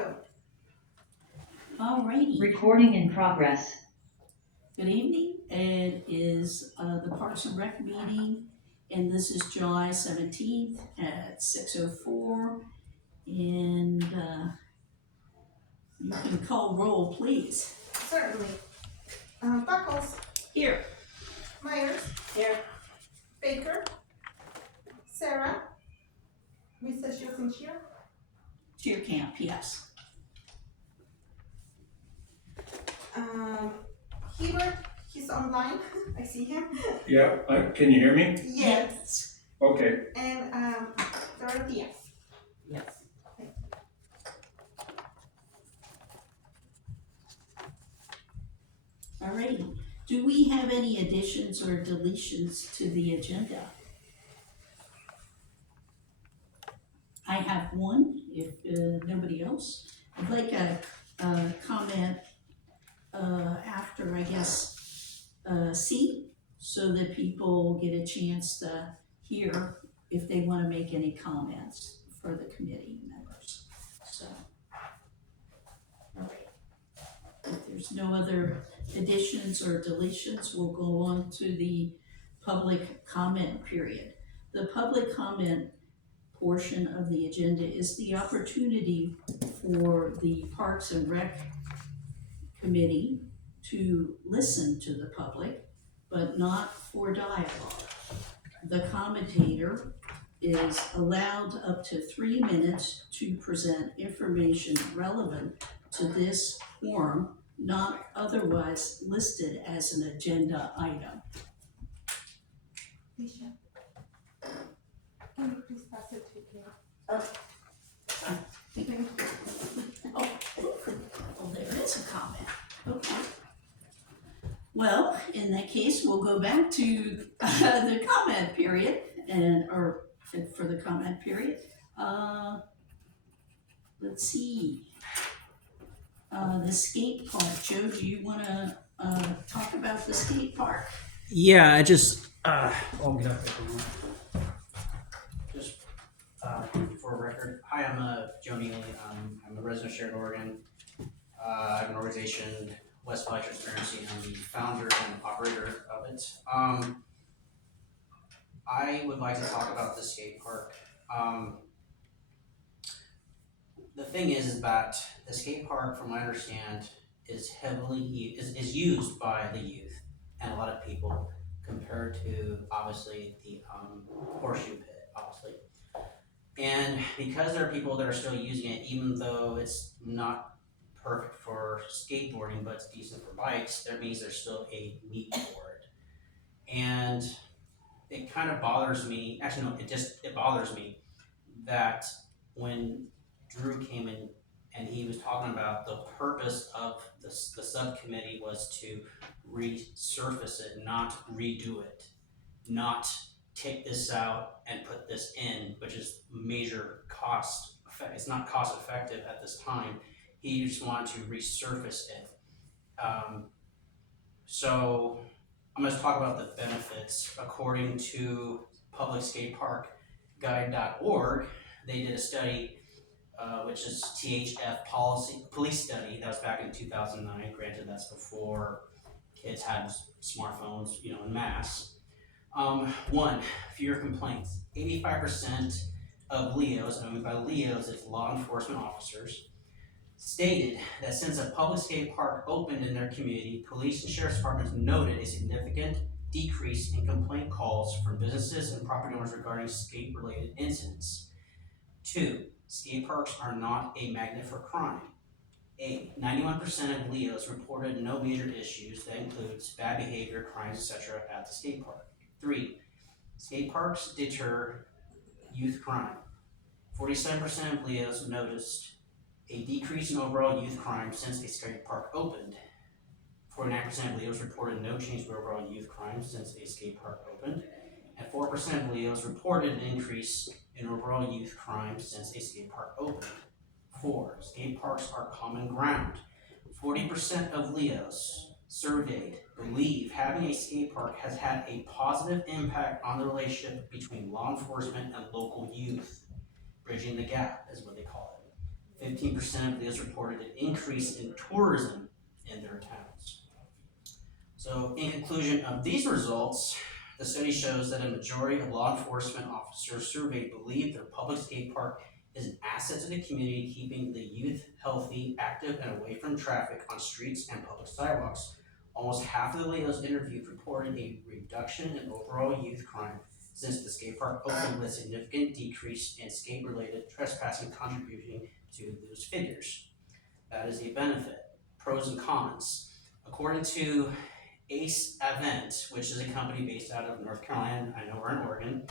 go. Alrighty. Recording in progress. Good evening. It is the Parks and Rec meeting, and this is July 17th at 6:04. And you can call roll, please. Certainly. Buckles. Here. Myers. Here. Baker. Sarah. Lisa, she was in cheer. Cheer camp, yes. Hebert, he's online. I see him. Yeah, can you hear me? Yes. Okay. And Dorothea. Yes. Alrighty. Do we have any additions or deletions to the agenda? I have one, if nobody else. I'd like a comment after, I guess, C, so that people get a chance to hear if they want to make any comments for the committee members. So, all right. If there's no other additions or deletions, we'll go on to the public comment period. The public comment portion of the agenda is the opportunity for the Parks and Rec Committee to listen to the public, but not for dialogue. The commentator is allowed up to 3 minutes to present information relevant to this forum, not otherwise listed as an agenda item. Lisa. Can you please pass it to Kate? Oh, there is a comment. Okay. Well, in that case, we'll go back to the comment period, or for the comment period. Let's see. The skate park. Joe, do you want to talk about the skate park? Yeah, I just I'll get up there. Just for a record, hi, I'm Joe Neeley. I'm a resident of Sheridan, Oregon. I have an organization, West Valley Transparency, and I'm the founder and operator of it. I would like to talk about the skate park. The thing is that the skate park, from what I understand, is is used by the youth and a lot of people, compared to obviously the horseshoe pit, obviously. And because there are people that are still using it, even though it's not perfect for skateboarding, but it's decent for bikes, that means there's still a need for it. And it kind of bothers me, actually no, it bothers me that when Drew came in and he was talking about the purpose of the subcommittee was to resurface it, not redo it, not take this out and put this in, which is major cost effect. It's not cost effective at this time. He just wanted to resurface it. So I'm going to talk about the benefits. According to publicskateparkguide.org, they did a study, which is THF police study. That was back in 2009. Granted, that's before kids had smartphones, en masse. One, fewer complaints. 85% of LEOs, and I mean by LEOs, it's law enforcement officers, stated that since a public skate park opened in their community, police and sheriff's departments noted a significant decrease in complaint calls from businesses and property owners regarding skate-related incidents. 2, skate parks are not a magnet for crime. 91% of LEOs reported no major issues. That includes bad behavior, crimes, etc. at the skate park. 3, skate parks deter youth crime. 47% of LEOs noticed a decrease in overall youth crime since a skate park opened. 49% of LEOs reported no change in overall youth crime since a skate park opened. And 4% of LEOs reported an increase in overall youth crime since a skate park opened. 4, skate parks are common ground. 40% of LEOs surveyed believe having a skate park has had a positive impact on the relationship between law enforcement and local youth. Bridging the gap is what they call it. 15% of those reported an increase in tourism in their towns. So in conclusion of these results, the study shows that a majority of law enforcement officers surveyed believe their public skate park is an asset to the community, keeping the youth healthy, active, and away from traffic on streets and public sidewalks. Almost half of the Leos interviewed reported a reduction in overall youth crime since the skate park opened, with significant decrease in skate-related trespassing contributing to those figures. That is a benefit. Pros and cons. According to ACE Event, which is a company based out of North Carolina, I know we're in Oregon,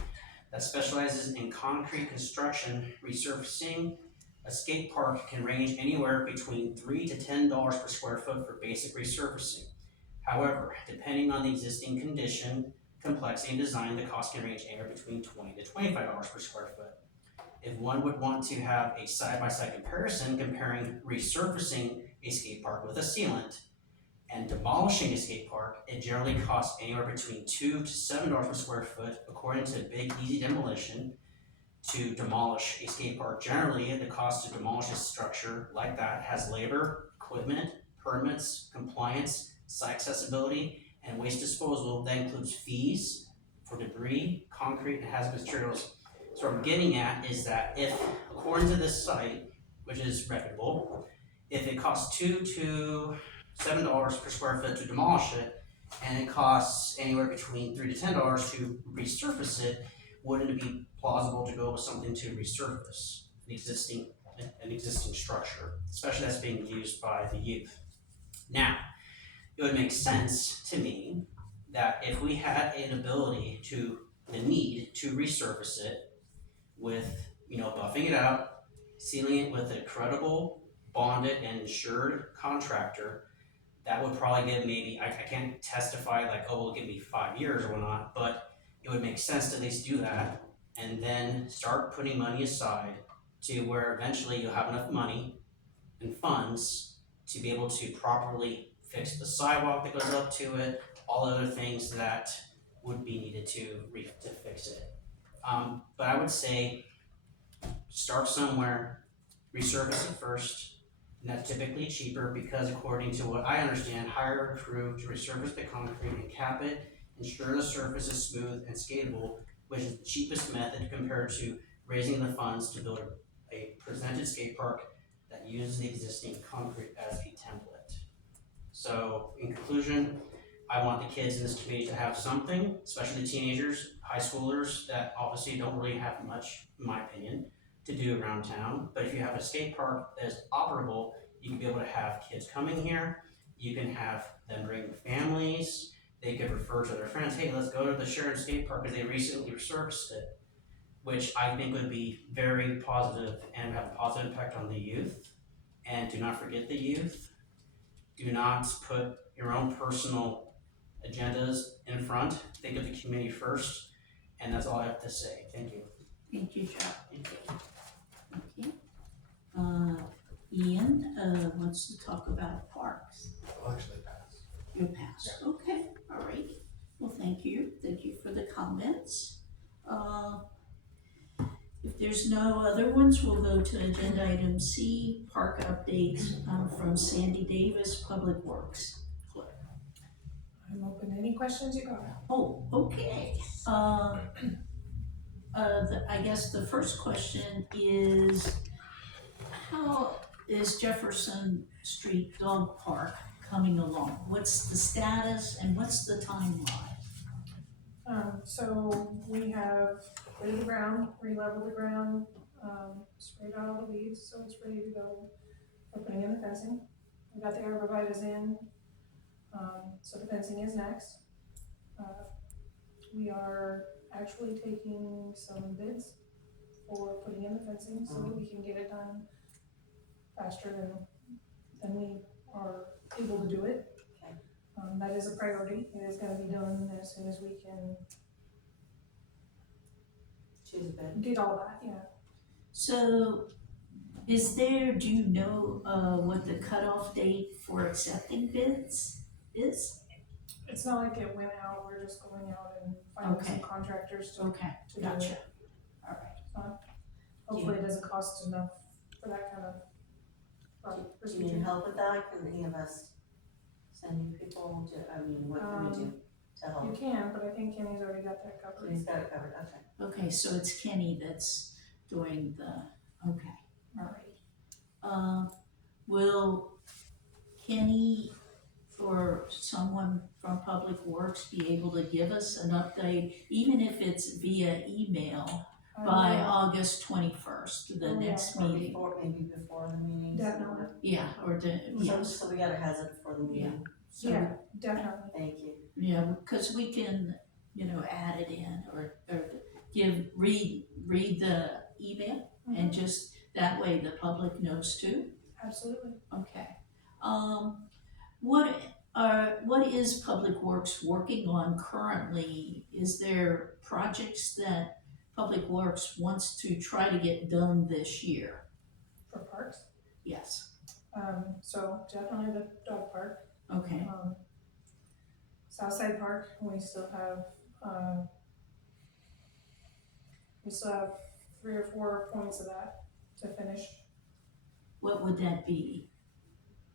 that specializes in concrete construction resurfacing, a skate park can range anywhere between $3 to $10 per square foot for basic resurfacing. However, depending on the existing condition, complexity, and design, the cost can range anywhere between $20 to $25 per square foot. If one would want to have a side-by-side comparison comparing resurfacing a skate park with a sealant and demolishing a skate park, it generally costs anywhere between $2 to $7 per square foot, according to Big Easy Demolition. To demolish a skate park, generally the cost to demolish a structure like that has labor, equipment, permits, compliance, site accessibility, and waste disposal. That includes fees for debris, concrete, and hazardous materials. So what I'm getting at is that if, according to this site, which is reputable, if it costs $2 to $7 per square foot to demolish it, and it costs anywhere between $3 to $10 to resurface it, wouldn't it be plausible to go with something to resurface an existing structure, especially that's being used by the youth? Now, it would make sense to me that if we had an ability the need to resurface it with, buffing it out, sealing it with a credible, bonded, and insured contractor, that would probably give maybe, I can't testify like, oh, it'll give me 5 years or whatnot, but it would make sense to at least do that and then start putting money aside to where eventually you'll have enough money and funds to be able to properly fix the sidewalk that goes up to it, all other things that would be needed to fix it. But I would say start somewhere, resurface it first, and that's typically cheaper because, according to what I understand, hire a crew to resurface the concrete and cap it, ensure the surface is smooth and skatable, which is the cheapest method compared to raising the funds to build a presented skate park that uses the existing concrete as a template. So, in conclusion, I want the kids in this community to have something, especially the teenagers, high schoolers that obviously don't really have much, in my opinion, to do around town. But if you have a skate park that is operable, you can be able to have kids coming here. You can have them bring families. They could refer to their friends, hey, let's go to the Sheridan Skate Park because they recently resurfaced it, which I think would be very positive and have a positive impact on the youth. And do not forget the youth. Do not put your own personal agendas in front. Think of the community first. And that's all I have to say. Thank you. Thank you, Chuck. Okay. Ian wants to talk about parks. I'll actually pass. You'll pass. Okay, all right. Well, thank you. Thank you for the comments. If there's no other ones, we'll go to agenda item C, park updates from Sandy Davis, Public Works. I'm open to any questions you got. Oh, okay. I guess the first question is, how is Jefferson Street Dog Park coming along? What's the status and what's the timeline? So we have laid the ground, re-leveled the ground, sprayed out all the weeds, so it's ready to go. We're putting in the fencing. We got the arborvitaes in, so the fencing is next. We are actually taking some bids for putting in the fencing so that we can get it done faster than we are able to do it. That is a priority. It is gonna be done as soon as we can get all that, yeah. So do you know what the cutoff date for accepting bids is? It's not like it went out, we're just going out and finding some Okay. contractors to Okay, do gotcha. it. All right. Hopefully it doesn't cost enough for that kind of Do you need help with that? Can any of us send you people to, I mean, what can we do to You help? can, but I think Kenny's already got that covered. He's got it covered, okay. Okay, so it's Kenny that's doing the, okay, all right. Will Kenny or someone from Public Works be able to give us an update, even if it's via email, by August 21st, the Oh, yeah. next Or meeting? before, maybe before the meeting. Definitely. Yeah, or the, yes, So we gotta have it for the meeting. so, Yeah, definitely. Thank you. yeah, because we can, add it in or read the email and just, that way the public knows too. Absolutely. Okay. What is Public Works working on currently? Is there projects that Public Works wants to try to get done this year? For parks. Yes. So definitely the dog park. Okay. Southside Park, we still have 3 or 4 points of that to finish. What would that be?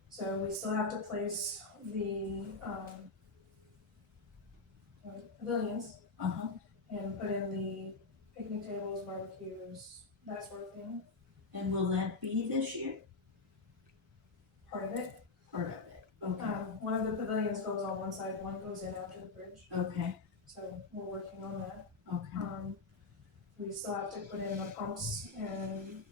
So we still have to place the pavilions Uh-huh. and put in the picnic tables, barbecues, that sort of thing. And will that be this year? Part of it. Part of it. Okay. One of the pavilions goes on one side, one goes in after the bridge. Okay. So we're working on that. Okay. We still have to put in the pumps and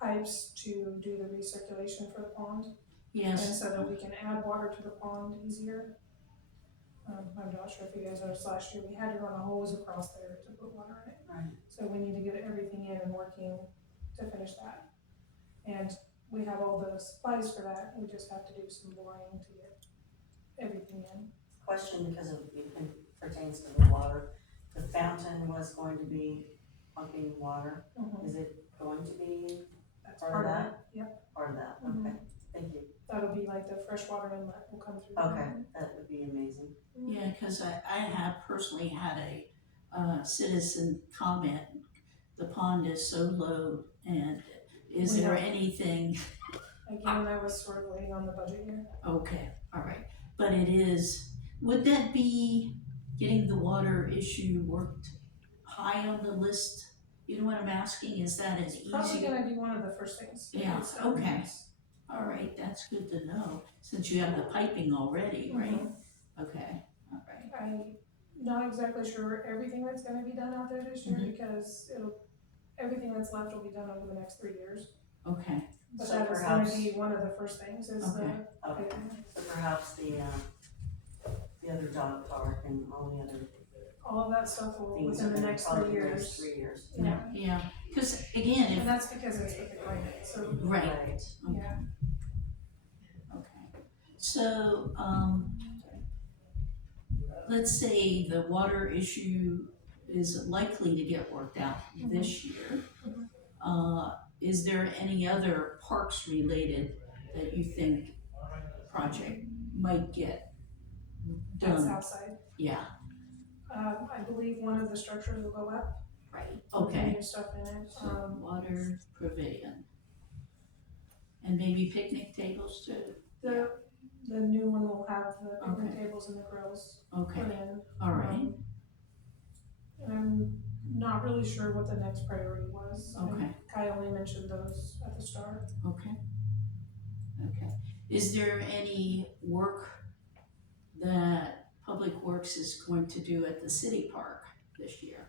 pipes to do the recirculation for the pond. And Yes. so that we can add water to the pond easier. I'm not sure if you guys noticed last year, we had to run a hose across there to put water in it. Right. So we need to get everything in and working to finish that. And we have all the supplies for that, we just have to do some boring to get everything in. Question, because it pertains to the water. The fountain was going to be pumping water. Is it going to be That's part of that? Yep, Part of that, Mhm. okay, thank you. that'll be like the freshwater inlet will come through. Okay, that would be amazing. Yeah, because I have personally had a citizen comment, the pond is so low, and is We there know. anything? Again, I was sort of waiting on the budget here. Okay, all right, but it is, would that be getting the water issue worked high on the list? You know what I'm asking, is that an Probably easy? gonna be one of the first things. Yeah, It's done. okay. All right, that's good to know, since you have the piping already, right? Mhm. Okay, all right, I'm not exactly sure everything that's gonna be done out there this year, Mhm. because everything that's left will be done over the next 3 years. okay, But So that is gonna perhaps- be one of the first things, is Okay. Okay, the, so perhaps the other dog park and all the other all of that stuff will, things within are the gonna next probably 3 be the years. next 3 years. Yeah, yeah, because again, and if, that's because it's with the climate, so, right, yeah. okay. So, let's say the water issue is likely to get worked out this year. Is there any other parks related that you think project might get That's done? outside. Yeah, I believe one of the structures will go up. right, with okay. New stuff in it. So water pavilion. And maybe picnic tables too? The new one will have the picnic Okay. tables and the grills Okay, put in. all right, And I'm not really sure what the next priority was. okay. Kai only mentioned those at the start. Okay. Okay. Is there any work that Public Works is going to do at the city park this year?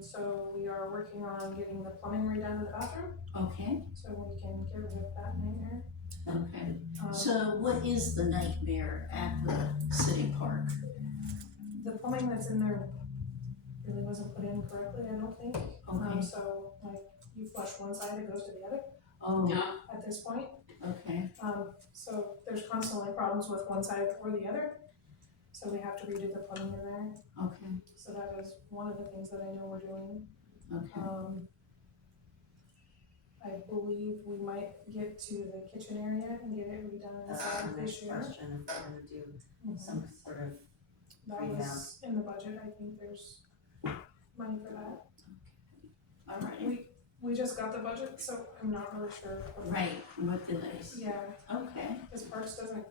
So we are working on getting the plumbing redone in the bathroom, Okay, so we can get rid of that nightmare. okay. Um, So what is the nightmare at the city park? The plumbing that's in there really wasn't put in correctly, I don't think. Okay. So like you flush one side, it goes to the other Oh, at this point. okay, So there's constantly problems with one side or the other. So we have to redo the plumbing in there. okay, So that is one of the things that I know we're doing. okay. I believe we might get to the kitchen area and get it redone That's inside the this next year. question, if we're gonna do Mhm. some sort of, That was in the budget, I think there's money for that. All right, We just got the budget, so I'm not really sure. Right, what did I say? Yeah, Okay, because Parks doesn't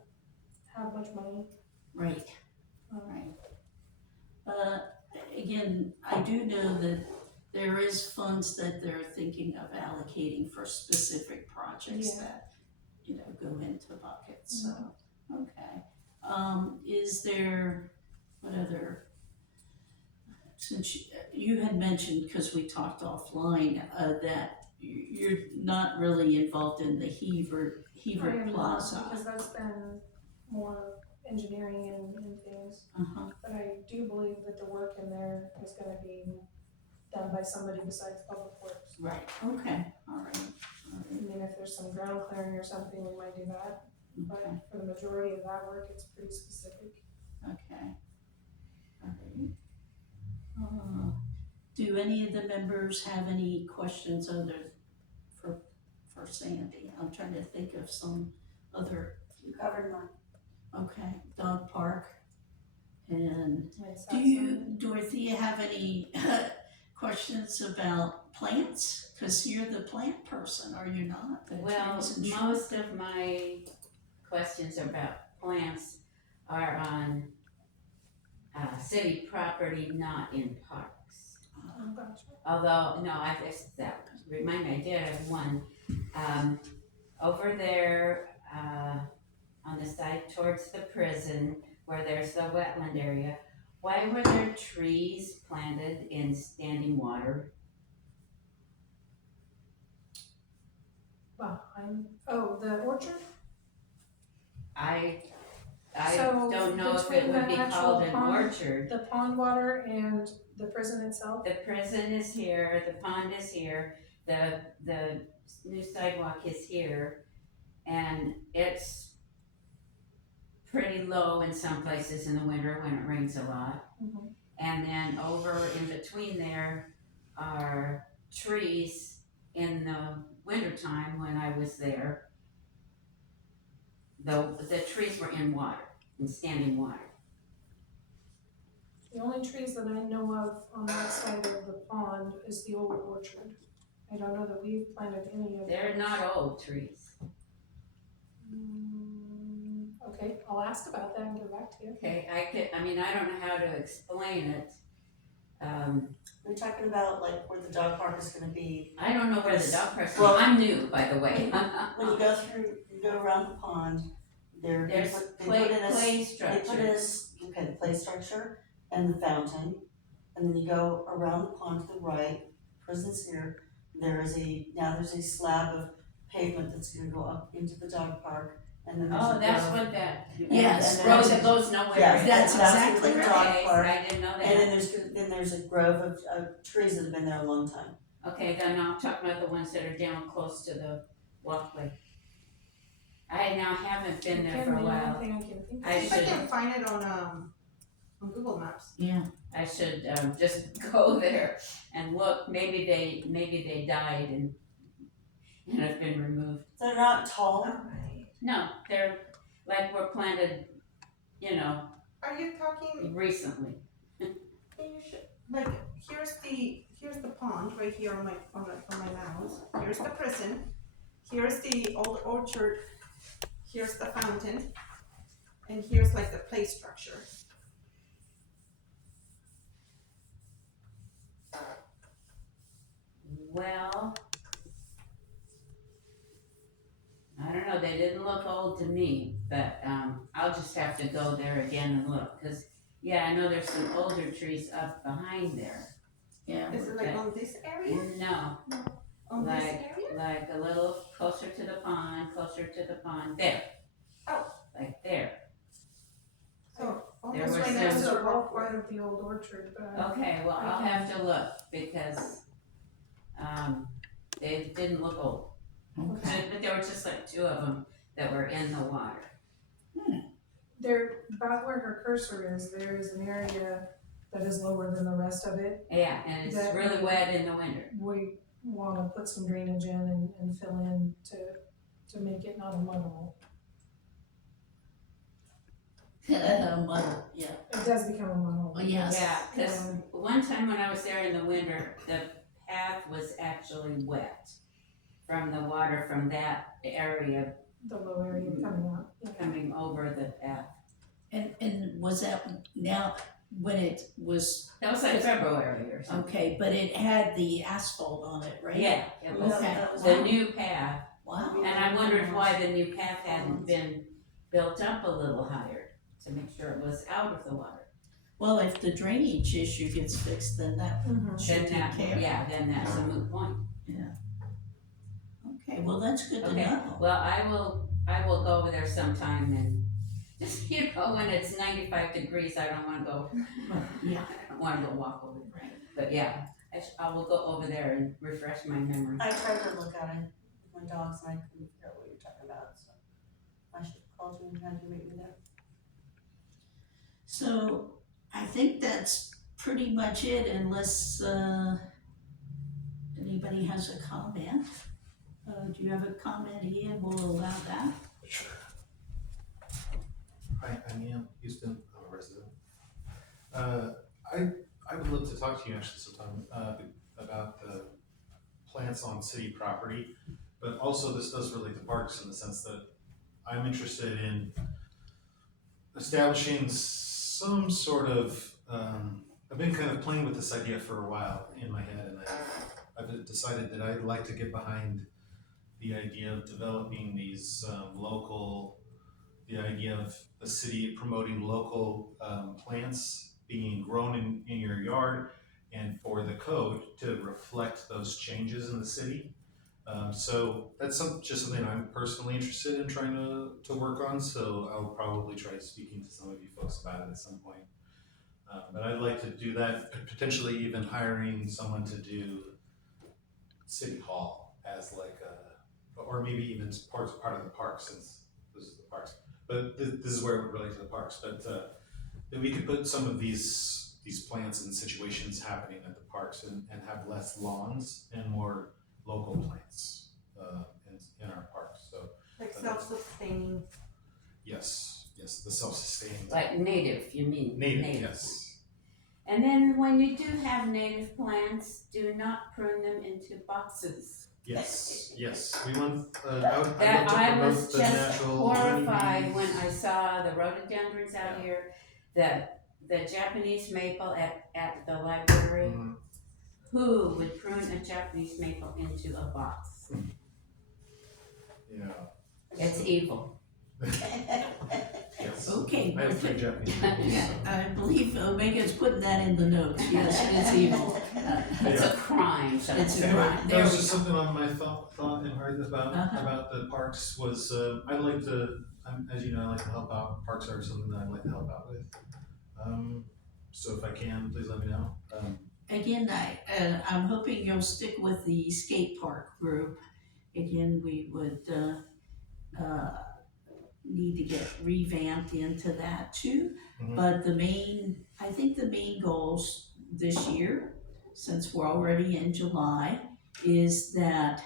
have much money. right. um, Right. Again, I do know that there is funds that they're thinking of allocating for specific projects Yeah. that, go into buckets, so, okay. Is there, what other, since you had mentioned, because we talked offline, that you're not really involved in the Hebert I am not, Plaza. because that's been more engineering and things. Uh-huh, But I do believe that the work in there is gonna be done by somebody besides Public Works. right, okay, all right, all I right, mean, if there's some ground clearing or something, we might do that, but okay. for the majority of that work, it's pretty specific. Okay. Alright. Do any of the members have any questions for Sandy? I'm trying to think of some other, You covered mine. okay, dog park. And Like do Southside. you, Dorothea, have any questions about plants? Cause you're the plant person, are you not? The Well, trees and shrubs? most of my questions about plants are on city property, not in parks. Oh, gotcha. Although, no, I guess that remind me, I did have one. Over there, on the side towards the prison, where there's the wetland area, why were there trees planted in standing water? Oh, the orchard? I So, don't know if it between would the be actual called an pond- orchard. The pond water and the prison itself? The prison is here, the pond is here, the new sidewalk is here, and it's pretty low in some places in the winter when it rains a lot. Mhm. And then over in between there are trees in the wintertime when I was there. The trees were in water, in standing water. The only trees that I know of on that side of the pond is the old orchard. I don't know that we've planted any of. They're those. not old trees. Okay, I'll ask about that and get back to you. Okay, I don't know how to explain it. We're talking about like where the dog park is gonna be. I don't know where the dog park is. Well- I'm new, by the way. When you go through, you go around the pond, there, they There's put play in a, play they structure. put in a, okay, the play structure and the fountain. And then you go around the pond to the right, prison's here, there's a slab of pavement that's gonna go up into the dog park. And then there's a Oh, that's grove. what that, Yes, and road then that goes nowhere. Yes, That's that's exactly the right. dog Okay, park. I didn't know And that. then there's a grove of trees that have been there a long time. Okay, then I'm talking about the ones that are down close to the walkway. I now haven't been there for a The while. only thing I can think of. I See if I should, can find it on Google Maps. Yeah, I should, just go there and look, maybe they died and have been removed. They're not tall. Alright. No, they're, like, were planted, Are you talking, recently. you should, like, here's the pond right here on my mouse. Here's the prison. Here's the old orchard. Here's the fountain. And here's like the play structure. Well, I don't know, they didn't look old to me, but, I'll just have to go there again and look, cause, yeah, I know there's some older trees up behind there. yeah. Is it like Okay. on this area? No, On this Like- area? like a little closer to the pond, there. Oh. Like there, So There almost was right Right some- next next to to the all walkway. part of the old orchard, but okay, well, I'll have to look, because, they didn't look old. Okay. But there were just like two of them that were in the water. there, about where her cursor is, there is an area that is lower than the rest of it. Yeah, and it's That- really wet in the winter. We wanna put some drainage in and fill in to make it not a mud hole. Well, yeah, It does become a mud hole. well, yes. Yeah, cause one time when I was there in the winter, the path was actually wet from the water from that area The low area coming out. Yeah. coming over the path. And was that now, when it was, That was like February or something. okay, but it had the asphalt on it, right? Yeah, it was Okay. the new path, Wow. and I wondered why the new path hadn't been built up a little higher to make sure it was out of the water. Well, if the drainage issue gets fixed, then that Mhm. should Then take that, care. yeah, then that's a moot point. Okay, well, that's good to Okay, know. well, I will go over there sometime and just, when it's 95 degrees, I don't wanna go, Yeah, I don't wanna go walk over there. right. But yeah, I will go over there and refresh my memory. I tried to look at it with my dogs and I couldn't figure out what you're talking about, so I should have called you and had you meet me there. So I think that's pretty much it unless anybody has a comment. Do you have a comment, Ian? We'll allow that. Sure. Hi, I'm Ian Houston, I'm a resident. I would love to talk to you actually sometime about the plants on city property, but also this does relate to parks in the sense that I'm interested in establishing some sort of, I've been kind of playing with this idea for a while in my head, and I've decided that I'd like to get behind the idea of developing these the idea of the city promoting local plants being grown in your yard, and for the code to reflect those changes in the city. So that's just something I'm personally interested in trying to work on, so I'll probably try speaking to some of you folks about it at some point. But I'd like to do that, potentially even hiring someone to do City Hall as like or maybe even part of the park, since this is the parks. But this is where it would relate to the parks. But that we could put some of these plants and situations happening at the parks and have less lawns and more local plants in our parks. So Like self-sustaining. yes, the self-sustaining. Like native, you mean? Native, yes. And then when you do have native plants, do not prune them into boxes. Yes, we want, I would That love to I promote was the just natural horrified honeybees. when I saw the rhododendrons out Yeah. here, the Japanese maple at the library. Mhm. Who would prune a Japanese maple into a box? Yeah. It's evil. Yes. Okay. I have 3 Japanese. Yeah, I believe Megan's putting that in the notes. Yes, it's evil. It's a crime. So It's a Anyway, crime. that There was we just go. something on my thought and heart Uh-huh. about the parks was, I'd like to, as you know, I like to help out. Parks are something that I'd like to help out with. So if I can, please let me know. Again, I'm hoping you'll stick with the skate park group. Again, we would need to get revamped into that too. Mhm. But I think the main goals this year, since we're already in July, is that,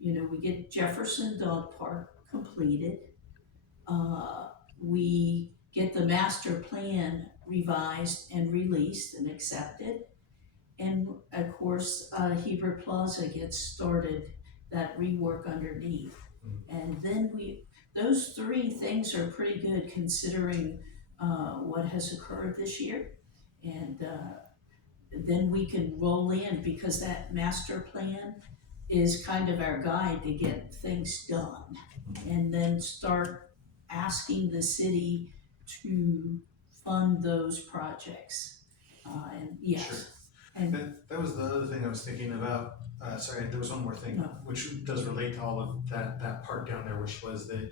we get Jefferson Dog Park completed. We get the master plan revised and released and accepted. And of course, Hebert Plaza gets started, that rework underneath. And then those 3 things are pretty good considering what has occurred this year. And then we can roll in, because that master plan is kind of our guide to get things done. And then start asking the city to fund those projects. And yes. Sure. And That was the other thing I was thinking about. Sorry, there was one more thing, No. which does relate to all of that park down there, which was that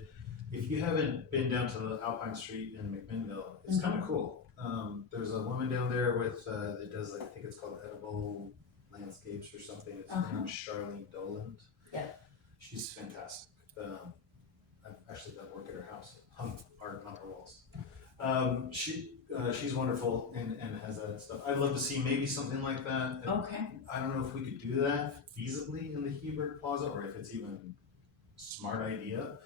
if you haven't been down to the Alpine Street in McMinnville, it's kind of cool. There's a woman down there with that does, I think it's called Edible Landscapes or something. It's her name's Charlene Doland. Yeah. She's fantastic. I've actually done work at her house, hung art on her walls. She's wonderful and has that stuff. I'd love to see maybe something like that. okay, I don't know if we could do that feasibly in the Hebert Plaza, or if it's even a smart idea,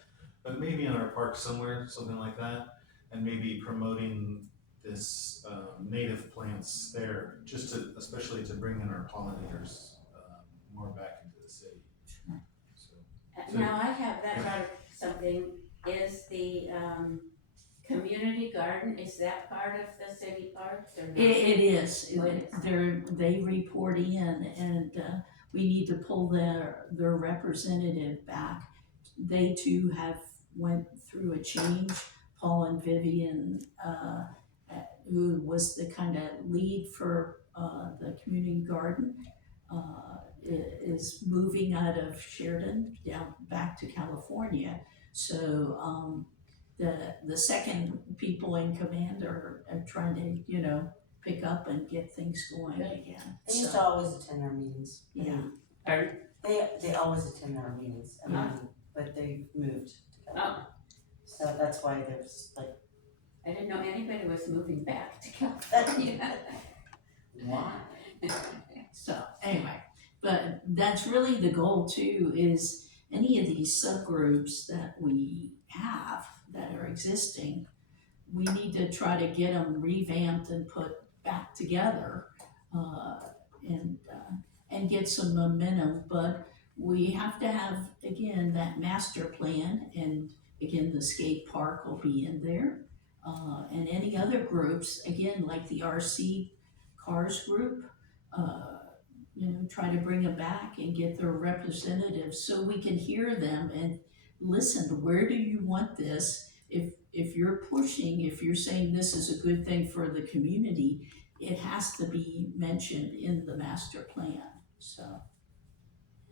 but maybe in our park somewhere, something like that, and maybe promoting this native plants there, especially to bring in our pollinators more back into the city. So, Now I have that brought up something, is the, community garden, is that part of the city parks or not? It is, What is? they report in and, we need to pull their representative back. They too have went through a change. Paul and Vivian, who was the kind of lead for, the community garden, is moving out of Sheridan down back to California. So, the second people in command are trying to, you know, pick up and get things going again. They used to So, always attend our meetings. yeah, Pardon? They always attend our meetings, but they moved together. Oh, So that's why there's like, I didn't know anybody was moving back to California. why? so anyway, but that's really the goal too, is any of these subgroups that we have that are existing, we need to try to get them revamped and put back together, and get some momentum, but we have to have, again, that master plan, and again, the skate park will be in there. And any other groups, again, like the RC Cars group, you know, try to bring them back and get their representatives so we can hear them and listen to where do you want this? If you're pushing, if you're saying this is a good thing for the community, it has to be mentioned in the master plan, so.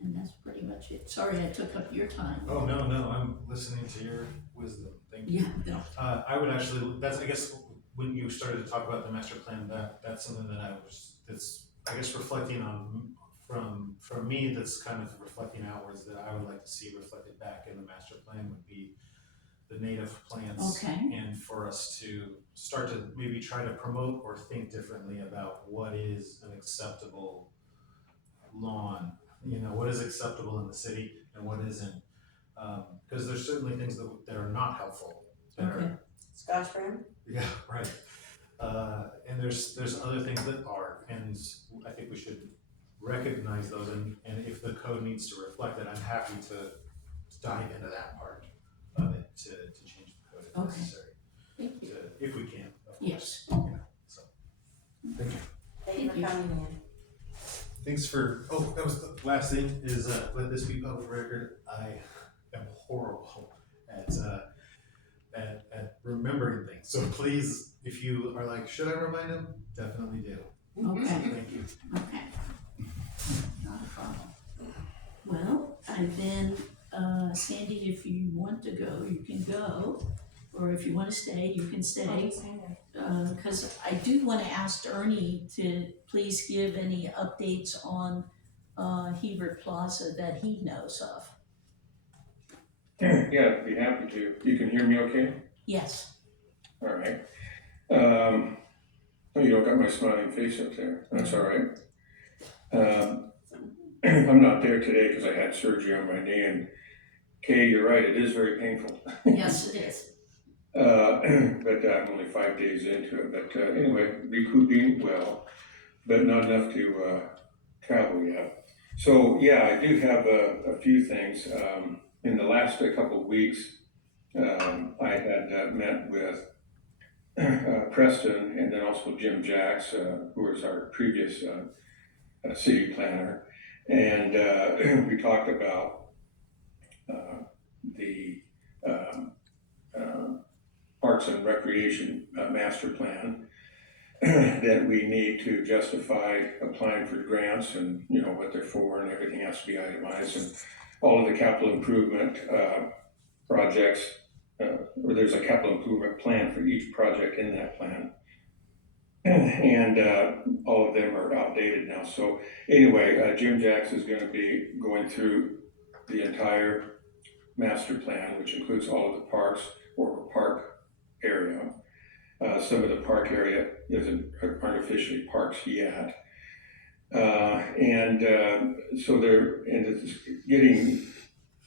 And that's pretty much it. Sorry I took up your time. Oh, no, I'm listening to your wisdom, thank you. Yeah, no, I would actually, that's, I guess, when you started to talk about the master plan, that's something that that's, I guess, reflecting on, from me, that's kind of reflecting outwards, that I would like to see reflected back in the master plan would be the native plants. okay, And for us to start to maybe try to promote or think differently about what is an acceptable lawn, you know, what is acceptable in the city and what isn't. Because there's certainly things that are not helpful. That okay, Scotch Brown? yeah, right. And there's other things that are, and I think we should recognize those, and if the code needs to reflect it, I'm happy to dive into that part of it to change the code if Okay. necessary. thank you. If we can, of course. Yes. You know, so, thank you. Thank you for Thank you. coming in. Thanks for, that was the last thing, is let this be public record. I am horrible at remembering things. So please, if you are like, should I remind him? Definitely do. Okay. Thank you. Okay. Not a problem. Well, and then, Sandy, if you want to go, you can go, or if you wanna stay, you can I'll stay. just hang there. Cause I do wanna ask Ernie to please give any updates on, Hebert Plaza that he knows of. Yeah, I'd be happy to. You can hear me okay? Yes, All right. Oh, you don't got my smiling face up there. That's all right. I'm not there today because I had surgery on my knee, and Kay, you're right, it is very painful. yes it is. But I'm only 5 days into it. But anyway, recouping well, but not enough to travel yet. So yeah, I do have a few things. In the last couple of weeks, I had met with Preston and then also Jim Jacks, who was our previous city planner, and we talked about the Parks and Recreation master plan that we need to justify applying for grants, and you know what they're for, and everything has to be itemized, and all of the capital improvement projects, or there's a capital improvement plan for each project in that plan. And all of them are outdated now. So anyway, Jim Jacks is going to be going through the entire master plan, which includes all of the parks or park area. Some of the park area aren't officially parks yet. So it's getting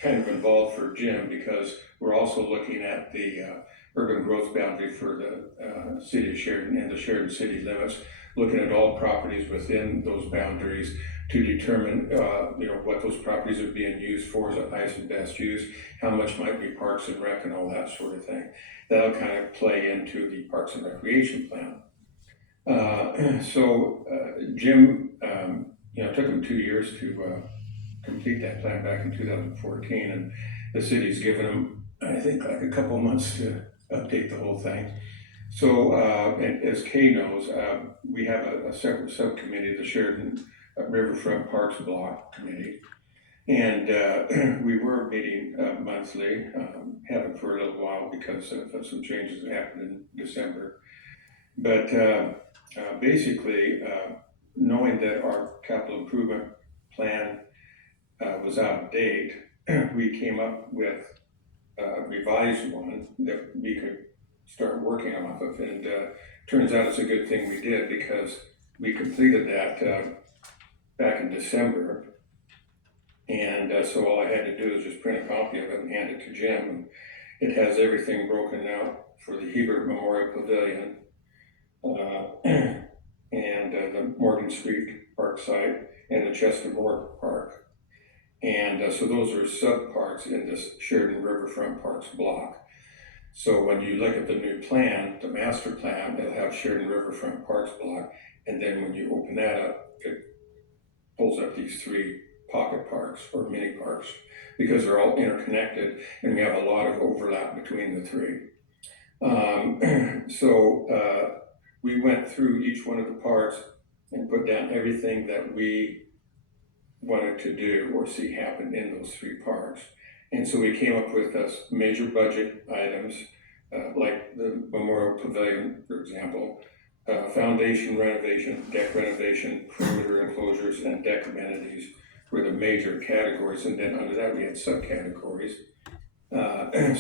kind of involved for Jim, because we're also looking at the urban growth boundary for the city of Sheridan and the Sheridan city limits, looking at all properties within those boundaries to determine, what those properties are being used for, is it highest and best use, how much might be Parks and Rec and all that sort of thing. That'll kind of play into the Parks and Recreation plan. Jim, it took him 2 years to complete that plan back in 2014, and the city's given him, I think, like a couple months to update the whole thing. So, and as Kay knows, we have a separate subcommittee, the Sheridan Riverfront Parks Block Committee. And we were meeting monthly, haven't for a little while because of some changes that happened in December. But basically, knowing that our capital improvement plan was out of date, we came up with a revised one that we could start working off of. And turns out it's a good thing we did, because we completed that back in December. And so all I had to do is just print a copy of it and hand it to Jim. And it has everything broken out for the Hebert Memorial Pavillion, and the Morgan Street Park site, and the Chester Moore Park. And so those are sub-parks in this Sheridan Riverfront Parks block. So when you look at the new plan, the master plan, it'll have Sheridan Riverfront Parks block. And then when you open that up, it pulls up these 3 pocket parks or mini parks, because they're all interconnected and we have a lot of overlap between the 3. We went through each one of the parks and put down everything that we wanted to do or see happen in those 3 parks. And so we came up with major budget items, like the Memorial Pavilion, for example, foundation renovation, deck renovation, perimeter enclosures, and deck amenities were the major categories. And then under that we had subcategories,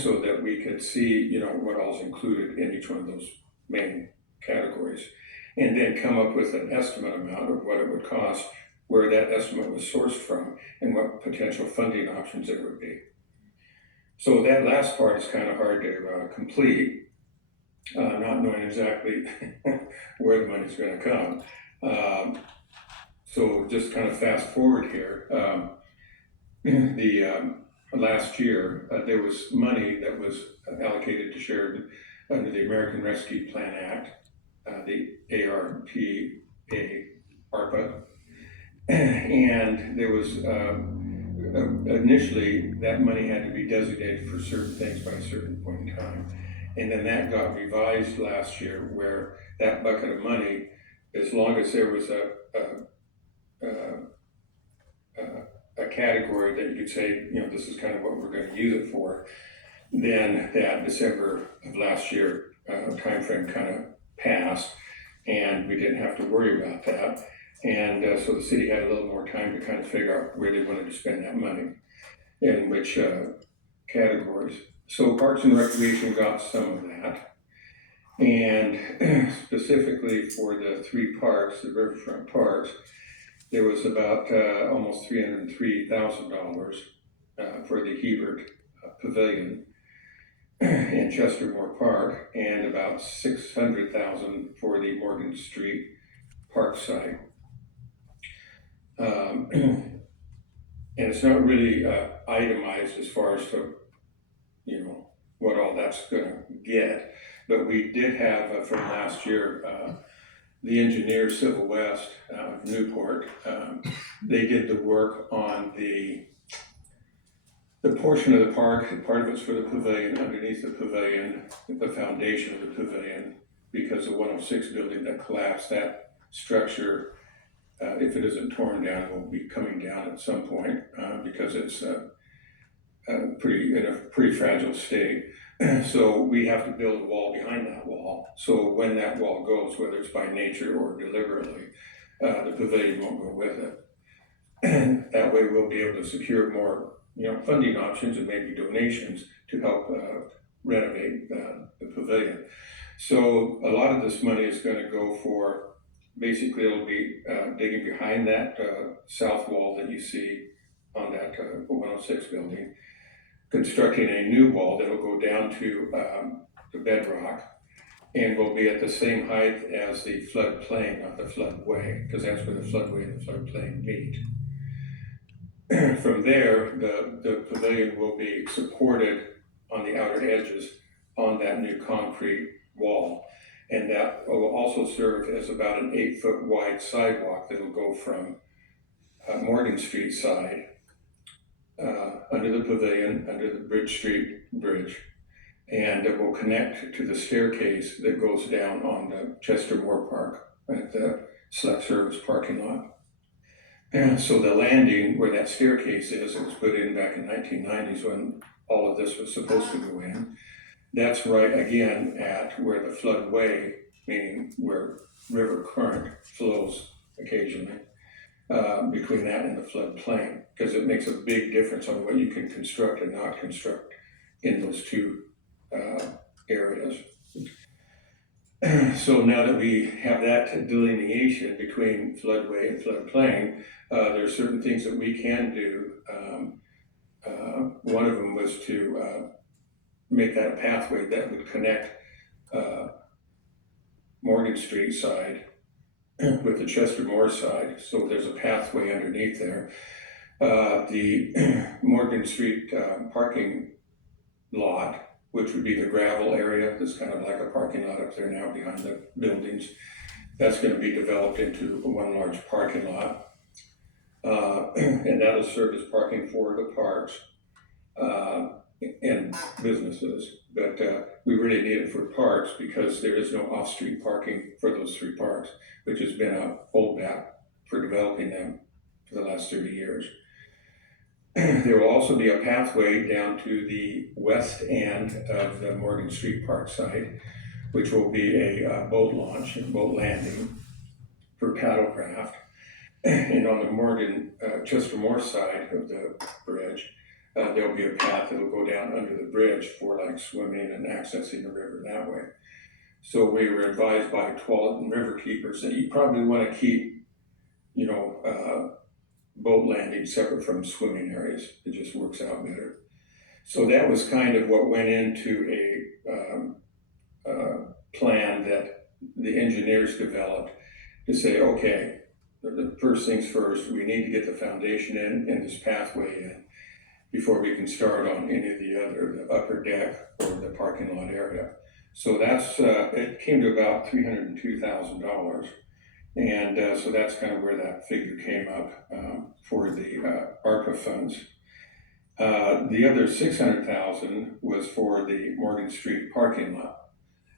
so that we could see, what all's included in each one of those main categories, and then come up with an estimate amount of what it would cost, where that estimate was sourced from, and what potential funding options there would be. So that last part is kind of hard to complete, not knowing exactly where the money's going to come. So just kind of fast forward here, last year there was money that was allocated to Sheridan under the American Rescue Plan Act, the ARPA, and there was initially that money had to be designated for certain things by a certain point in time, and then that got revised last year, where that bucket of money, as long as there was a category that you could say, this is kind of what we're going to use it for, then that December of last year timeframe kind of passed, and we didn't have to worry about that. And so the city had a little more time to kind of figure out where they wanted to spend that money, in which categories. So Parks and Recreation got some of that. And specifically for the 3 parks, the riverfront parks, there was about almost $303,000 for the Hebert Pavillion in Chester Moore Park, and about $600,000 for the Morgan Street Park site. And it's not really itemized as far as to, what all that's gonna get, but we did have from last year, the engineer Civil West out of Newport, they did the work on the portion of the park. Part of it's for the pavilion, underneath the pavilion, the foundation of the pavilion, because the 106 building that collapsed, that structure, if it isn't torn down, will be coming down at some point, because it's in a pretty fragile state. So we have to build a wall behind that wall. So when that wall goes, whether it's by nature or deliberately, the pavilion won't go with it. And that way we'll be able to secure more, funding options and maybe donations to help renovate the pavilion. So a lot of this money is going to go for, basically it'll be digging behind that south wall that you see on that 106 building, constructing a new wall that'll go down to the bedrock, and will be at the same height as the floodplain, not the floodway, because that's where the floodway and the floodplain meet. From there, the pavilion will be supported on the outer edges on that new concrete wall. And that will also serve as about an 8-foot wide sidewalk that'll go from Morgan Street side, under the pavilion, under the Bridge Street Bridge. And it will connect to the staircase that goes down on the Chester Moore Park at the select service parking lot. And so the landing where that staircase is, it was put in back in 1990s when all of this was supposed to go in. That's right again at where the floodway, meaning where river current flows occasionally, between that and the floodplain, because it makes a big difference on what you can construct and not construct in those two areas. So now that we have that delineation between floodway and floodplain, there are certain things that we can do. One of them was to make that a pathway that would connect Morgan Street side with the Chester Moore side, so there's a pathway underneath there. The Morgan Street parking lot, which would be the gravel area, that's kind of like a parking lot up there now behind the buildings, that's going to be developed into one large parking lot. And that'll serve as parking for the parks and businesses, but we really need it for parks because there is no off-street parking for those three parks, which has been a holdback for developing them for the last 30 years. There will also be a pathway down to the west end of the Morgan Street Park site, which will be a boat launch and boat landing for paddlecraft. And on the Morgan, Chester Moore side of the bridge, there'll be a path that'll go down under the bridge for like swimming and accessing the river that way. So we were advised by Tualatin River keepers that you probably want to keep, boat landing separate from swimming areas. It just works out better. So that was kind of what went into a plan that the engineers developed to say, okay, the first things first, we need to get the foundation in and this pathway in before we can start on any of the other, the upper deck or the parking lot area. So that's, it came to about $302,000. And so that's kind of where that figure came up for the ARPA funds. The other $600,000 was for the Morgan Street parking lot.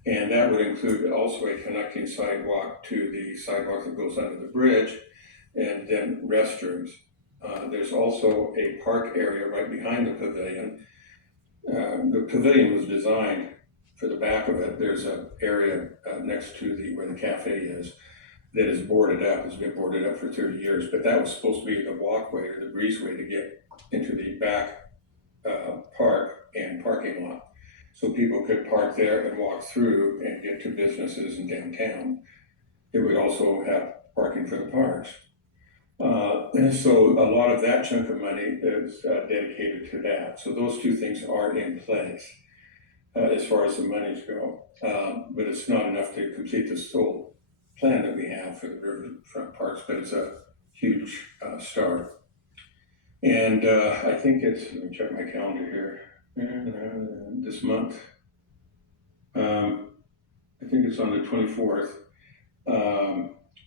And that would include also a connecting sidewalk to the sidewalk that goes under the bridge and then restrooms. There's also a park area right behind the pavilion. The pavilion was designed for the back of it. There's an area next to where the cafe is that is boarded up, has been boarded up for 30 years, but that was supposed to be the walkway or the breezeway to get into the back park and parking lot. So people could park there and walk through and get to businesses in downtown. It would also have parking for the parks. And so a lot of that chunk of money is dedicated to that. So those two things are in place as far as the monies go. But it's not enough to complete this whole plan that we have for the riverfront parks, but it's a huge start. And I think it's, let me check my calendar here, this month. I think it's on the 24th.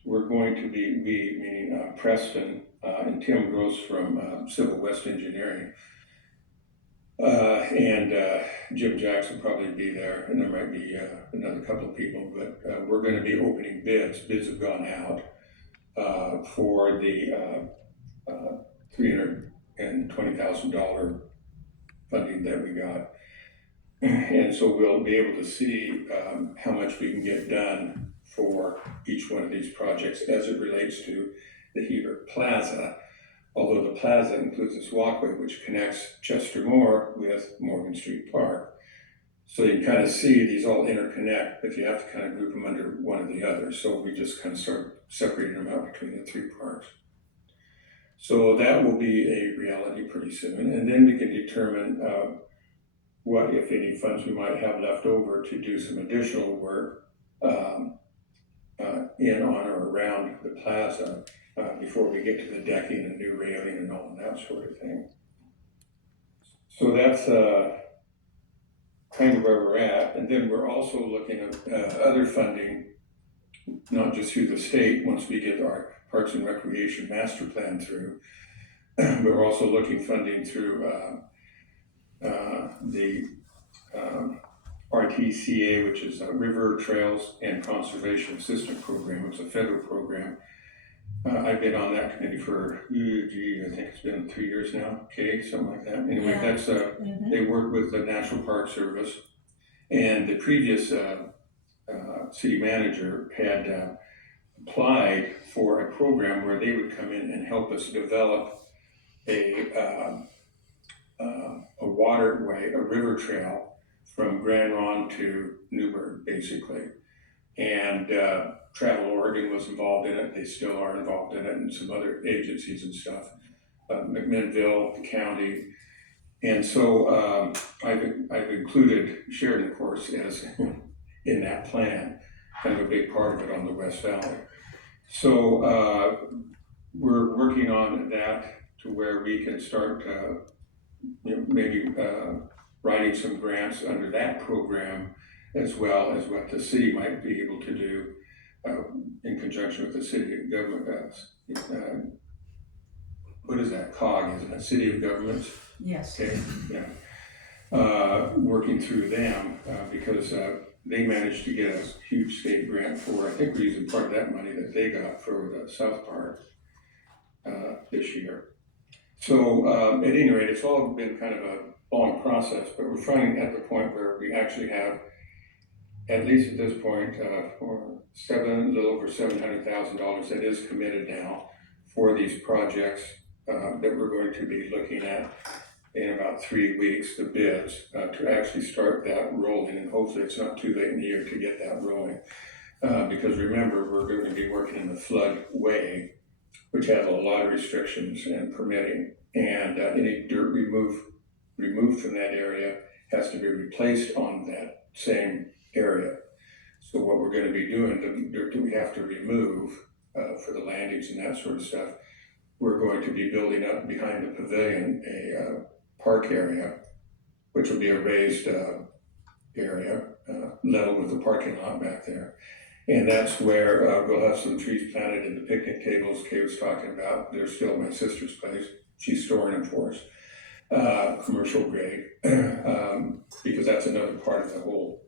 We're going to be, we, meaning Preston and Tim Gross from Civil West Engineering, and Jim Jackson probably be there, and there might be another couple of people, but we're going to be opening bids. Bids have gone out for the $320,000 funding that we got. And so we'll be able to see how much we can get done for each one of these projects as it relates to the Hebert Plaza. Although the plaza includes this walkway which connects Chester Moore with Morgan Street Park. So you can kind of see these all interconnect, but you have to kind of group them under one or the other. So we just kind of start separating them out between the three parks. So that will be a reality pretty soon. And then we can determine what, if any, funds we might have left over to do some additional work in, on, or around the plaza before we get to the decking and new railing and all that sort of thing. So that's kind of where we're at. And then we're also looking at other funding, not just through the state, once we get our Parks and Recreation Master Plan through. We're also looking funding through the RTCA, which is River Trails and Conservation Assistance Program. It's a federal program. I've been on that committee for, I think it's been 3 years now, okay, something like that. Anyway, Yeah. that's, they work with the National Park Service. And the previous city manager had applied for a program where they would come in and help us develop a waterway, a river trail from Grand Ronde to Newburgh, basically. And Travel Oregon was involved in it. They still are involved in it, and some other agencies and stuff. McMinnville, the county. And so I've included Sheridan, of course, as in that plan, kind of a big part of it on the West Valley. So we're working on that to where we can start, maybe writing some grants under that program, as well as what the city might be able to do in conjunction with the city government. What is that, COG, isn't it? City of Governments? Yes. Okay, yeah. Working through them because they managed to get a huge state grant for, I think we're using part of that money that they got for the South Park this year. So at any rate, it's all been kind of a long process, but we're finally at the point where we actually have, at least at this point, for a little over $700,000 that is committed now for these projects that we're going to be looking at in about 3 weeks, the bids, to actually start that rolling, and hopefully it's not too late in the year to get that rolling. Because remember, we're going to be working in the floodway, which has a lot of restrictions and permitting, and any dirt removed from that area has to be replaced on that same area. So what we're going to be doing, the dirt that we have to remove for the landings and that sort of stuff, we're going to be building up behind the pavilion a park area, which will be a raised area, level with the parking lot back there. And that's where we'll have some trees planted and the picnic tables Kay was talking about. They're still at my sister's place. She's storing them for us, commercial grade, because that's another part of the whole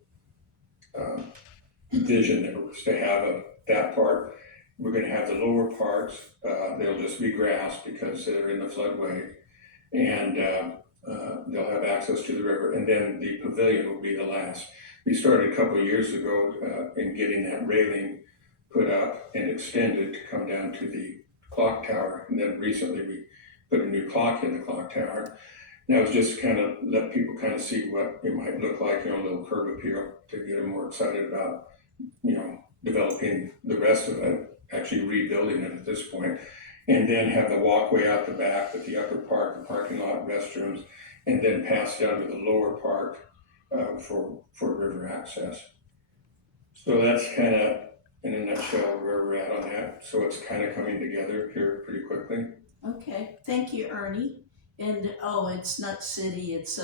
vision that was to have that part. We're going to have the lower parts. They'll just be grass because they're in the floodway, and they'll have access to the river. And then the pavilion will be the last. We started a couple of years ago in getting that railing put up and extended to come down to the clock tower. And then recently we put a new clock in the clock tower. And that was just kind of let people kind of see what it might look like, a little curb appeal to get them more excited about, developing the rest of it, actually rebuilding it at this point. And then have the walkway out the back with the upper part, the parking lot, restrooms, and then pass down to the lower part for river access. So that's kind of, in a nutshell, where we're at on that. So it's kind of coming together here pretty quickly. Okay, thank you, Ernie. And, it's not city, it's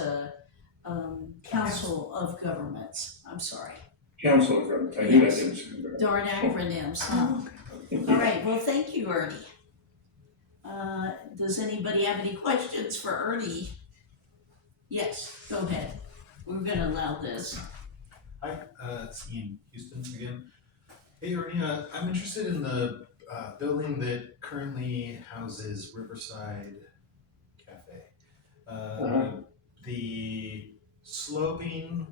Council of Governments. I'm sorry. Council of Governments, I knew Yes. that didn't sound right. Darn acronyms, huh? All right, well, thank you, Ernie. Does anybody have any questions for Ernie? Yes, go ahead. We're gonna allow this. Hi, it's Ian Houston again. Hey, Ernie, I'm interested in the building that currently houses Riverside Cafe. The sloping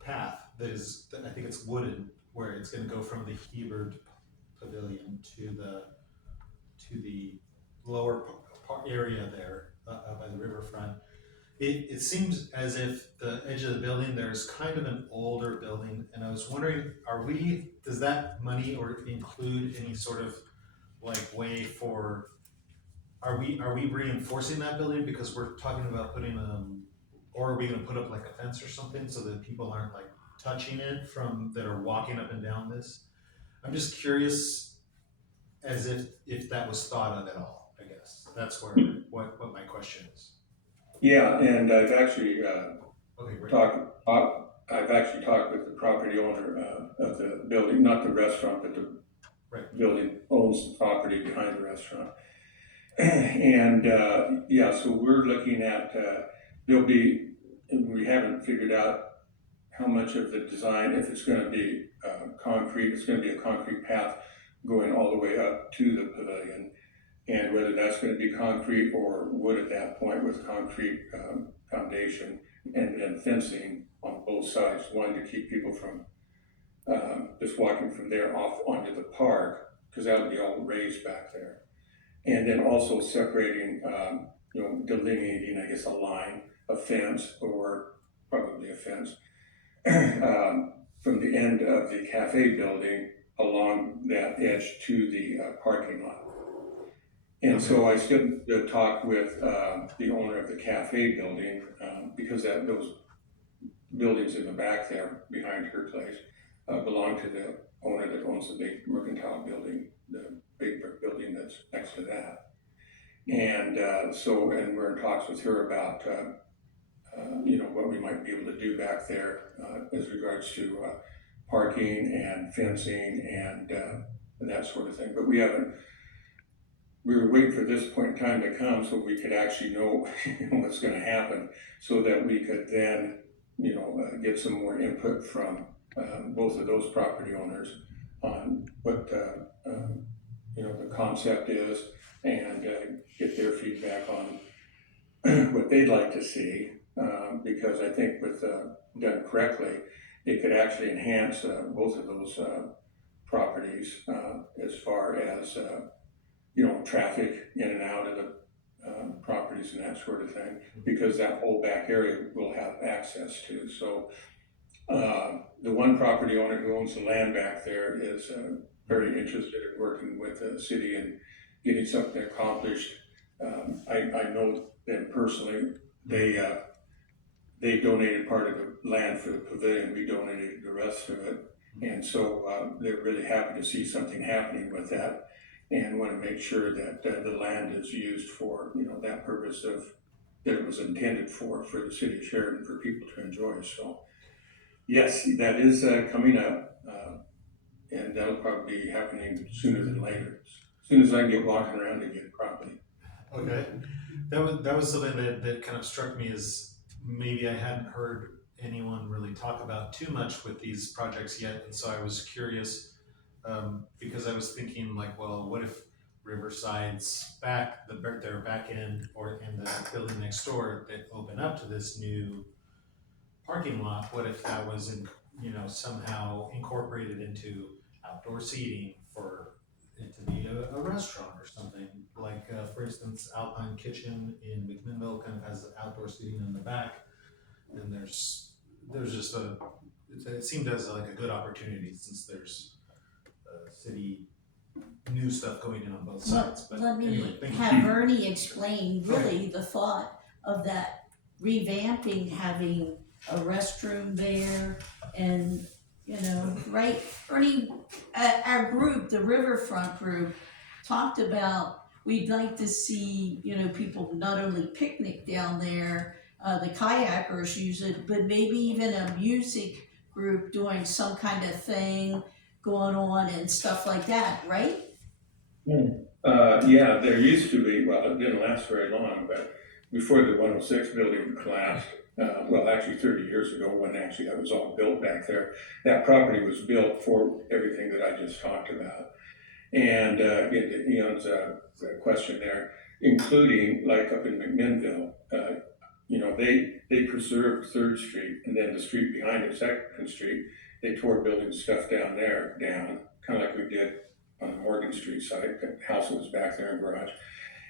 path that I think it's wooded, where it's going to go from the Hebert Pavillion to the lower area there by the riverfront. It seems as if the edge of the building, there's kind of an older building, and I was wondering, does that money or include any sort of way for, are we reinforcing that building? Because we're talking about putting or are we gonna put up like a fence or something so that people aren't like touching it from, that are walking up and down this? I'm just curious as if that was thought of at all, I guess. That's where, what my question is. Yeah, and I've actually, Okay, great. I've actually talked with the property owner, of the building, not the restaurant, but the Right. building owns the property behind the restaurant. And, yeah, so we're looking at, there'll be, we haven't figured out how much of the design, if it's gonna be, concrete, it's gonna be a concrete path going all the way up to the pavilion. And whether that's gonna be concrete or wood at that point with concrete, foundation and then fencing on both sides, one to keep people from, just walking from there off onto the park, cause that would be all raised back there. And then also separating, delineating, I guess, a line, a fence, or probably a fence, from the end of the cafe building along that edge to the parking lot. And so I still talk with the owner of the cafe building, because those buildings in the back there behind her place belong to the owner that owns the big mercantile building, the big brick building that's next to that. And and we're in talks with her about what we might be able to do back there as regards to parking and fencing and that sort of thing. But we were waiting for this point in time to come so we could actually know what's going to happen, so that we could then get some more input from both of those property owners on what the concept is, and get their feedback on what they'd like to see, because I think with done correctly, it could actually enhance both of those properties as far as traffic in and out of the properties and that sort of thing, because that whole back area will have access to. So the one property owner who owns the land back there is very interested in working with the city and getting something accomplished. I know them personally. They donated part of the land for the pavilion. We donated the rest of it. And so they're really happy to see something happening with that, and want to make sure that the land is used for, that purpose that it was intended for the city of Sheridan, for people to enjoy. So yes, that is coming up, and that'll probably be happening sooner than later, as soon as I get walking around again properly. Okay, that was something that kind of struck me as maybe I hadn't heard anyone really talk about too much with these projects yet, and so I was curious, because I was thinking like, well, what if Riverside's their back end, or in the building next door that open up to this new parking lot, what if that was somehow incorporated into outdoor seating for it to be a restaurant or something, like for instance, Alpine Kitchen in McMinnville kind of has outdoor seating in the back, and there's just it seemed as like a good opportunity, since there's city new stuff going in on both sides. But Let me anyway, thank you. have Ernie explain really the thought of that revamping, having a restroom there, and right, Ernie, our group, the Riverfront group, talked about we'd like to see people not only picnic down there, the kayakers use it, but maybe even a music group doing some kind of thing going on and stuff like that, right? Yeah, there used to be, well, it didn't last very long, but before the 106 building collapsed, actually 30 years ago, when actually that was all built back there, that property was built for everything that I just talked about. And again, to Ian's question there, including like up in McMinnville, they preserved 3rd Street, and then the street behind it, 2nd Street, they tore building stuff down, kind of like we did on the Morgan Street site. The house was back there in garage,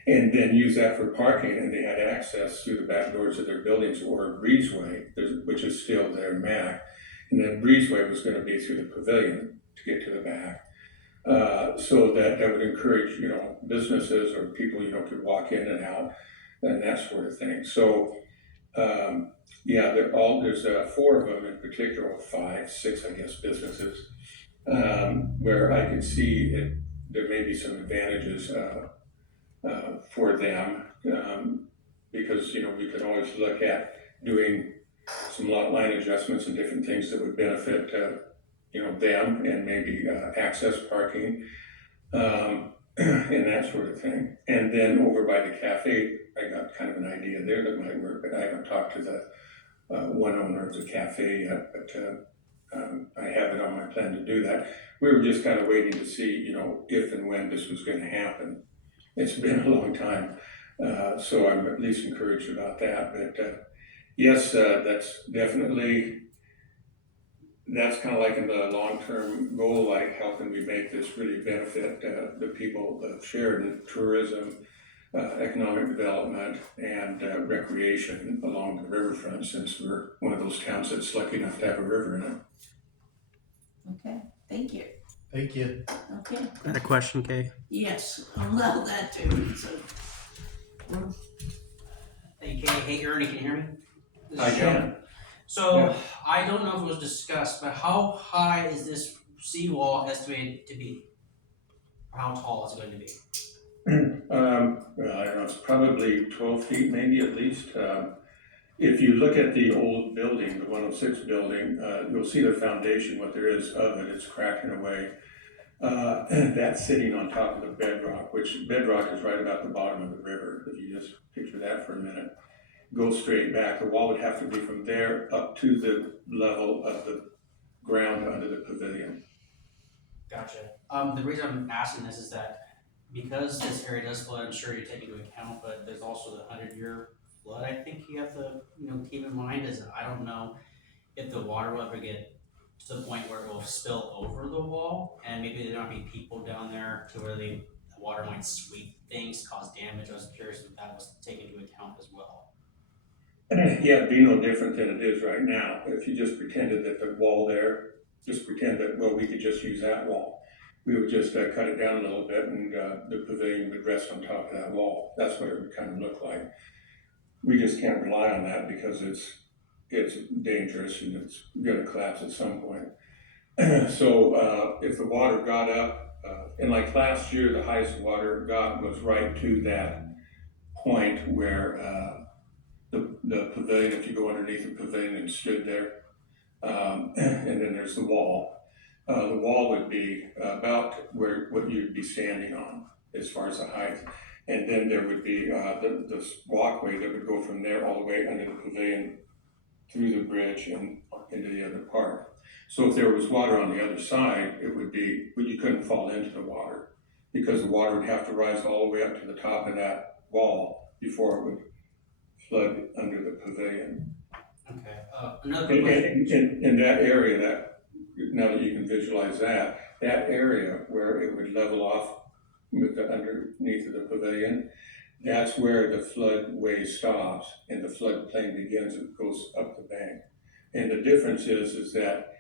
and then used that for parking, and they had access through the back doors of their buildings, or breezeway, which is still there in Mac, and then breezeway was going to be through the pavilion to get to the back, so that would encourage businesses or people could walk in and out and that sort of thing. So Yeah, there's 4 of them in particular, or 5, 6, I guess, businesses, where I can see there may be some advantages for them, because, we could always look at doing some lot line adjustments and different things that would benefit, them, and maybe access parking, and that sort of thing. And then over by the cafe, I got kind of an idea there that might work, but I haven't talked to the one owner of the cafe yet, but I have it on my plan to do that. We were just kind of waiting to see, if and when this was going to happen. It's been a long time, so I'm at least encouraged about that. But yes, that's kind of like in the long-term goal, like how can we make this really benefit the people of Sheridan, tourism, economic development, and recreation along the riverfront, since we're one of those towns that's lucky enough to have a river in it. Okay, thank you. Thank you. Okay, Got a question, Kay? yes, allow that too, so. Hey, Kay, hey, Ernie, can you hear me? This is I Joe. can. So, Yeah. I don't know if it was discussed, but how high is this seawall estimated to be? Or how tall is it going to be? Well, I don't know, it's probably 12 feet, maybe at least. If you look at the old building, the 106 building, you'll see the foundation, what there is of it, it's cracking away. That's sitting on top of the bedrock, which bedrock is right about the bottom of the river. If you just picture that for a minute, go straight back. The wall would have to be from there up to the level of the ground under the pavilion. Gotcha. The reason I'm asking this is that because this area does flood, I'm sure you take into account, but there's also the 100-year flood. I think you have to, keep in mind is I don't know if the water will ever get to the point where it will spill over the wall, and maybe there might be people down there to where the water might sweep things, cause damage. I was curious if that was taken into account as well. Yeah, it'd be no different than it is right now. If you just pretended that the wall there, just pretend that, well, we could just use that wall. We would just cut it down a little bit, and the pavilion would rest on top of that wall. That's what it would kind of look like. We just can't rely on that because it's dangerous and it's gonna collapse at some point. So if the water got up, and like last year, the highest water got was right to that point where the pavilion, if you go underneath the pavilion and stood there, and then there's the wall. The wall would be about what you'd be standing on as far as the height. And then there would be this walkway that would go from there all the way under the pavilion, through the bridge and into the other part. So if there was water on the other side, it would be, well, you couldn't fall into the water because the water would have to rise all the way up to the top of that wall before it would flood under the pavilion. Okay. Another quick question. In that area, now that you can visualize that area where it would level off with the underneath of the pavilion, that's where the floodway stops and the floodplain begins and goes up the bank. And the difference is that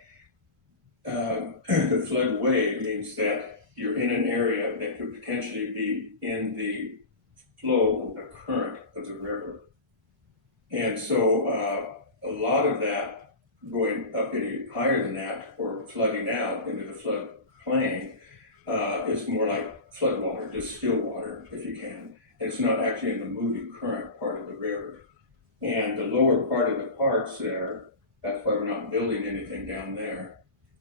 the floodway means that you're in an area that could potentially be in the flow of the current of the river. And so a lot of that going up any higher than that or flooding out into the floodplain is more like floodwater, just still water if you can. It's not actually in the moving current part of the river. And the lower part of the parks there, that's why we're not building anything down there,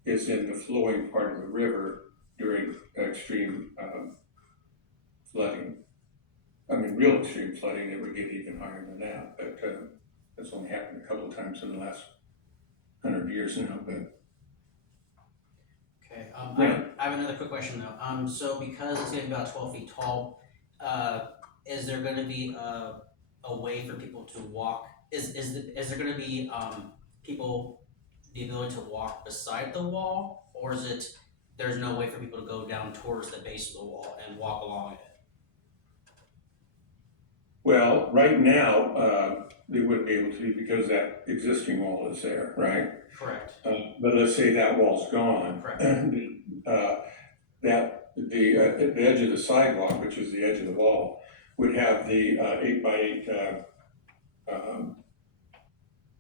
is in the flowing part of the river during extreme flooding. I mean, real extreme flooding, it would get even higher than that, but that's only happened a couple of times in the last 100 years now, but. Okay. Yeah. I have another quick question though. So because it's going to be about 12 feet tall, is there going to be a way for people to walk? Is there going to be people the ability to walk beside the wall, or is it there's no way for people to go down towards the base of the wall and walk along it? Well, right now, they wouldn't be able to because that existing wall is there, right? Correct. But let's say that wall's gone. Correct. That the edge of the sidewalk, which is the edge of the wall, would have the 8x8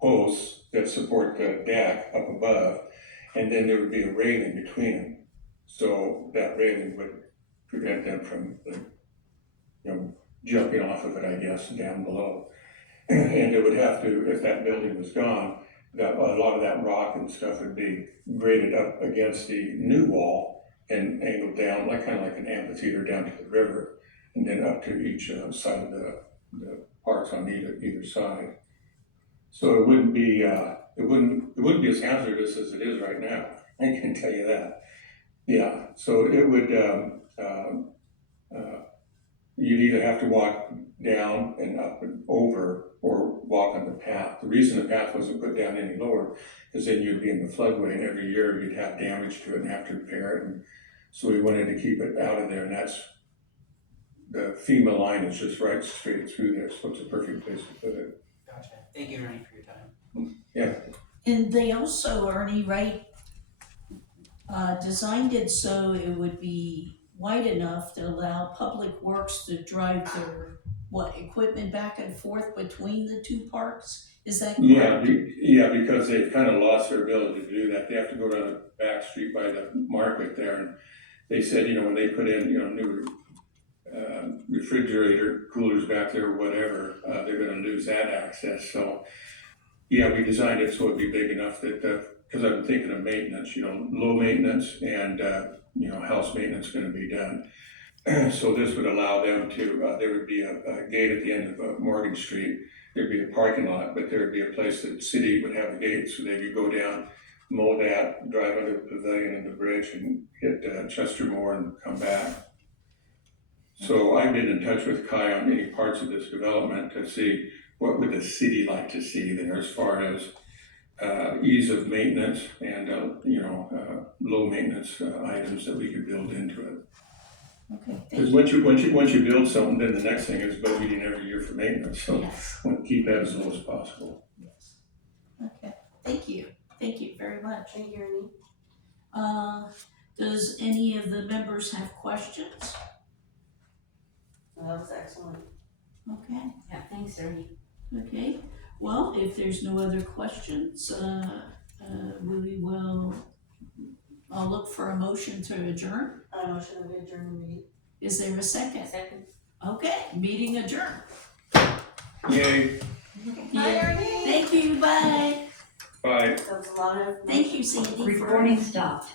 posts that support the deck up above, and then there would be a railing between them. So that railing would prevent them from, jumping off of it, I guess, down below. And it would have to, if that building was gone, that a lot of that rock and stuff would be graded up against the new wall and angled down, kind of like an amphitheater down to the river, and then up to each side of the parks on either side. So it wouldn't be as hazardous as it is right now. I can tell you that. Yeah. So it would. You'd either have to walk down and up and over, or walk on the path. The reason the path wasn't put down any lower is then you'd be in the floodway, and every year you'd have damage to it and have to repair it. And so we wanted to keep it out of there, and that's the FEMA line is just right straight through there, so it's a perfect place to put it. Gotcha. Thank you, Ernie, for your time. Yeah. And they also, Ernie, right, designed it so it would be wide enough to allow Public Works to drive their, equipment back and forth between the two parks? Is that correct? Yeah, because they've kind of lost their ability to do that. They have to go down the back street by the market there, and they said, when they put in, new refrigerator coolers back there or whatever, they're gonna lose that access. So, yeah, we designed it so it'd be big enough that, because I've been thinking of maintenance, low maintenance and, house maintenance gonna be done. So this would allow them to, there would be a gate at the end of Morgan Street. There'd be a parking lot, but there'd be a place that the city would have a gate, so they could go down, mow that, drive under the Pavillion and the bridge and hit Chester Moore and come back. So I've been in touch with Kai on many parts of this development to see what would the city like to see there as far as ease of maintenance and low maintenance items that we could build into it. Okay, Because thank you. once you build something, then the next thing is budgeting every year for maintenance. So Yes, we want to keep that as low as possible. yes. Okay, thank you very much. Thank you, Ernie. Does any of the members have questions? That was excellent. Okay. Yeah, thanks, Ernie. Okay, well, if there's no other questions, we will, I'll look for a motion to adjourn. I motion that we adjourn the meeting. Is there a second? Second. Okay, meeting adjourned. Yay. Hi, Ernie. Thank you, bye. Bye. That was a lot of. Thank you, Sandy. Recording stopped.